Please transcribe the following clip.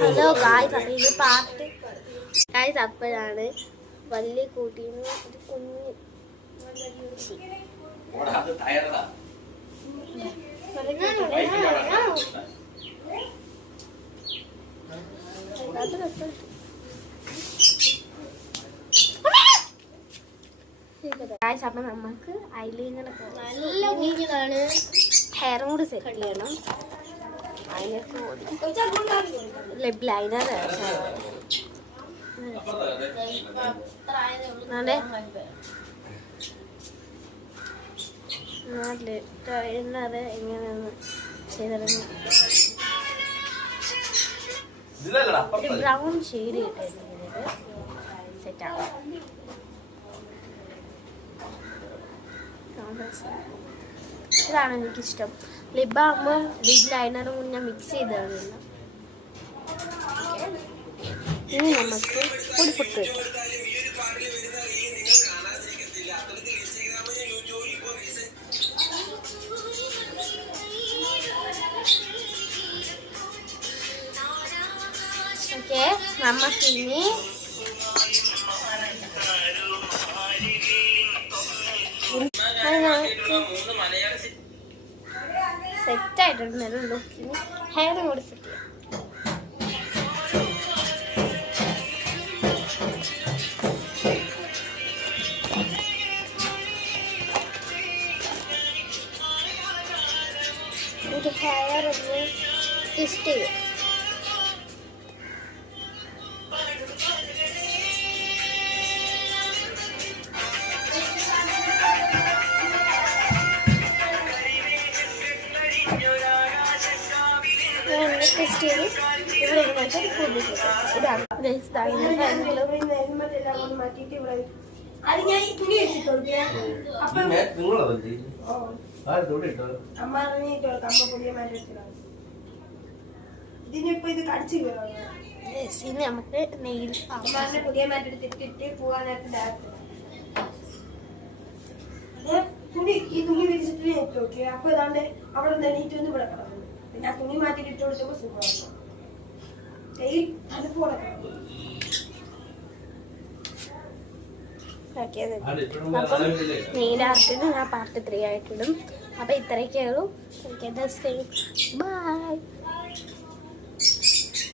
Hello guys, അപ്പോൾ ഇത് part guys. അപ്പോഴാണ് വലിയ കൂട്ടിന്ന് ഒരു കുഞ്ഞ് ഗായ്സ്. അപ്പം നമുക്ക് ഐലൈനർ നല്ല കുഞ്ഞിലാണ് ഹെയറും കൂടി സെറ്റ് ചെയ്യണം. ലിപ് ലൈനർ എങ്ങനെയാണ് ചെയ്തിരുന്നു. ബ്രൗൺ ഷെയ്ഡ് കിട്ടുന്നത് സെറ്റാണ്. ഇതാണ് എനിക്കിഷ്ടം. ലിപ് ആകുമ്പോൾ ലിപ് ലൈനറും ഞാൻ മിക്സ് ചെയ്താണ്. ഇനി നമുക്ക് പൊടിപ്പൊട്ട് വയ്ക്കാം. ഓക്കെ, നമുക്കിനി സെറ്റായിട്ടുണ്ട് ലുക്കിന്. ഹെയറും കൂടി സെറ്റ് ചെയ്യാം. എനിക്ക് ഹെയർ ഒന്ന് ട്വിസ്റ്റ് ചെയ്യാം. ടെസ്റ്റ് ചെയ്ത് ഇവിടെ ഇതാണ് നമുക്ക് നെയിൽ പുതിയ മാറ്റെടുത്തിട്ട് പോകാനായിട്ട് തുണി ഈ തുണി വിരിച്ചിട്ട് നോക്കി. അപ്പൊ ഏതാണ്ട് അവിടെ നെണീറ്റ് വന്ന് ഇവിടെ കിടന്നു. പിന്നെ ആ തുണി മാറ്റിട്ട് ഇട്ട് കൊടുത്തപ്പോ സുഖമാണ്. തണുപ്പ് കൊടുക്കണം. അപ്പം നെയിലാർട്ടിന് ഞാൻ പാർട്ട് 3 ആയിട്ടിടും. അപ്പൊ ഇത്രയൊക്കെ ഉള്ളൂ. ബൈ.